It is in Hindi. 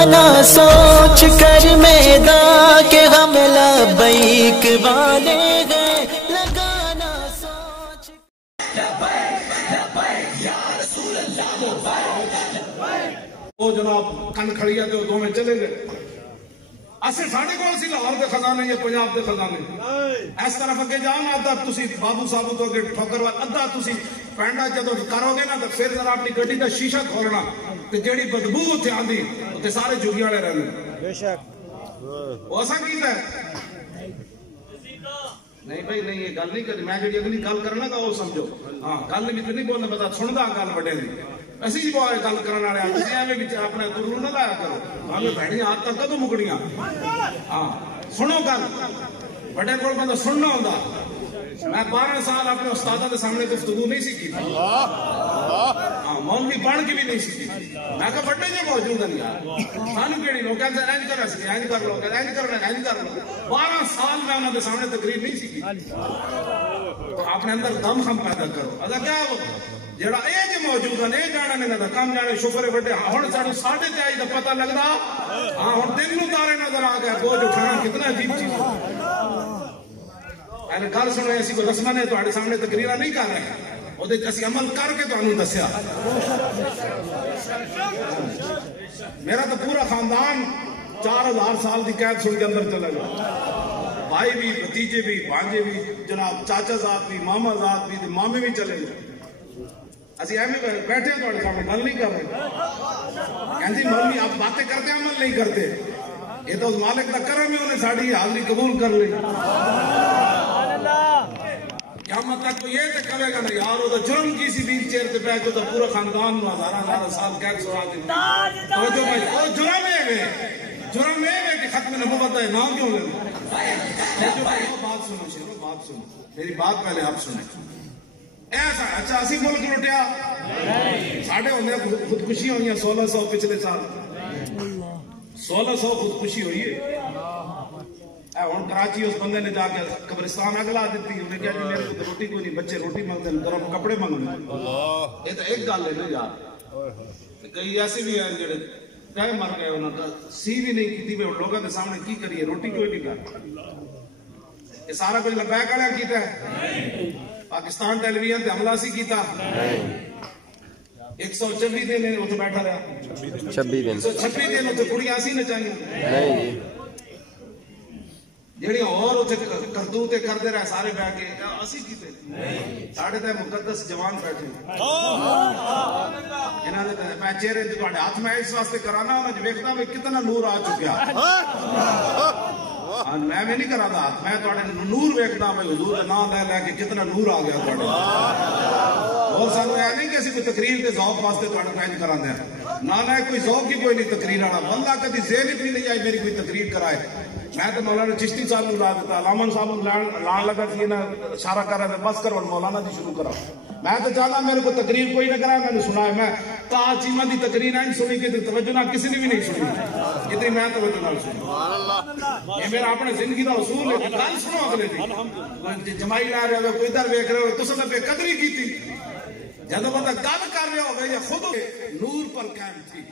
लगाना सोच कर मैदान के हम लबैक वाले हैं, लगाना सोच। वो जनाब कन खड़िया तो दो में चले गए। असि साढ़े को लाहौर के खजाने या पंजाब के खजाने इस तरफ अगे जाओ ना अद्धा तुसी बाबू साबू तो अगे ठोकर वाल अद्धा तुसी पैंडा जो करोगे ना तो फिर जरा अपनी गड्डी का शीशा खोलना तो जेड़ी बदबू उत्थे आंदी उत्थे सारे जुगी वाले रहंदे बेशक वो असा कीता नहीं भाई नहीं ये गल नहीं करी मैं जेड़ी अगली गल करना का वो समझो हां गल विच नहीं बोलना पता सुनदा गल बड़े दी असी जी गल करने वाले तुसी एवें विच अपना गुरु ना लाया करो हमें भैड़ियां हाथ तक कदों मुकड़ियां हां सुनो गल बड़े कोल बंदा सुनना होंदा मैं 12 साल अपने उस्तादा के सामने गुफ्तगू नहीं सीखी हां मौलवी बन के भी नहीं सीखी मैं कहा बड़े जो मौजूद हैं यार सानू केड़ी लोग कहते इंज कर सी इंज कर लो इंज करना इंज कर लो 12 साल मैं उनके सामने तकरीर नहीं सीखी तो अपने अंदर दम हम पैदा करो अदा क्या जेड़ा ए जे मौजूद है ए जाने ना काम जाने शुक्र है बड़े हुन साडू 4:30 दा पता लगदा हां हुन दिन नु तारे नजर आ गया बोझ उठाना कितना अजीब चीज है अरे गल सुनो ऐसी को रस्मा ने तुम्हारे सामने तकरीरा नहीं कर रहे ओदे असि अमल करके तुहानू दस्या मेरा तो पूरा खानदान 4000 साल की कैद सुन के अंदर चला गया भाई भी भतीजे भी भांजे भी जनाब चाचा जात भी मामा जात भी मामे भी चले गए असि एवं बैठे तुम्हारे सामने गल नहीं कर रहे कहती मौलवी आप बातें करते अमल नहीं करते ये तो उस मालिक का करम है उन्हें साड़ी हाजिरी कबूल कर ली क्या मतलब तो ये तो करेगा ना यार वो तो जुर्म की सी व्हील चेयर पे बैठ तो पूरा खानदान 1000 साल कैद सुना दी तो जो भाई वो जुर्म है कि खत्म नबूवत है ना क्यों ले बात सुनो शेरो बात सुनो मेरी बात पहले आप सुने ऐसा अच्छा असी मुल्क लुटिया साढ़े होंगे खुदकुशी हुई 1600 पिछले साल 1600 खुदकुशी हुई है हम कराची उस बंदे ने जाके कब्रिस्तान अगला दी उन्हें कहा जी मेरे को रोटी कोई नहीं बच्चे रोटी मांगते हैं गर्म कपड़े मांगते ये तो एक गल है ना यार कई ऐसे भी हैं जेड़े कहे मर गए उन्होंने सी भी नहीं की मैं लोगों के सामने की करिए रोटी कोई नहीं कर ये सारा कुछ लबैक वाला कीता है पाकिस्तान टेलीविजन से हमला सी कीता 126 दिन उत्थे बैठा रहा 26 दिन उत्थे कुड़ियां सी नचाइयां नहीं जेड़ी और उसे करतूते करते रहे सारे बैठ के असी कीते साढ़े ते मुकद्दस जवान बैठे इन्हां दे मैं चेहरे ते तुहाडे हाथ में इस वास्ते कराना उन्हें वेखदा वे कितना नूर आ चुका मैं नहीं करा हाथ मैं तुहाडे नूर वेखदा भाई हुजूर दा नाम ले लेके कितना नूर आ गया तुहाडे और सानू ऐ नहीं कि असीं कोई तकरीर ते ज़ौक वास्ते तुहाडे को इंज करांदे ना कोई ज़ौक ही कोई नहीं तकरीर वाला बंदा कदी ज़हन भी नहीं आई मेरी कोई तकरीर कराए मैं तो मौलाना चिश्ती साहब को ला देता लामन साहब लान लगा थी ना इशारा कर रहे थे बस करो मौलाना जी शुरू करा मैं तो चाहता मेरे को तकरीर कोई ना कराया मैंने सुना है मैं ताज चीमा की तकरीर नहीं सुनी कि तवज्जो ना किसी ने भी नहीं सुनी इतनी मैं तवज्जो ना सुनी ये मेरा अपने जिंदगी का उसूल है गल सुनो अगले दी जमाई ला रहे हो कोई इधर वेख रहे हो तुम बेकदरी की जब बंदा गल कर रहे हो या खुद नूर पर कायम थी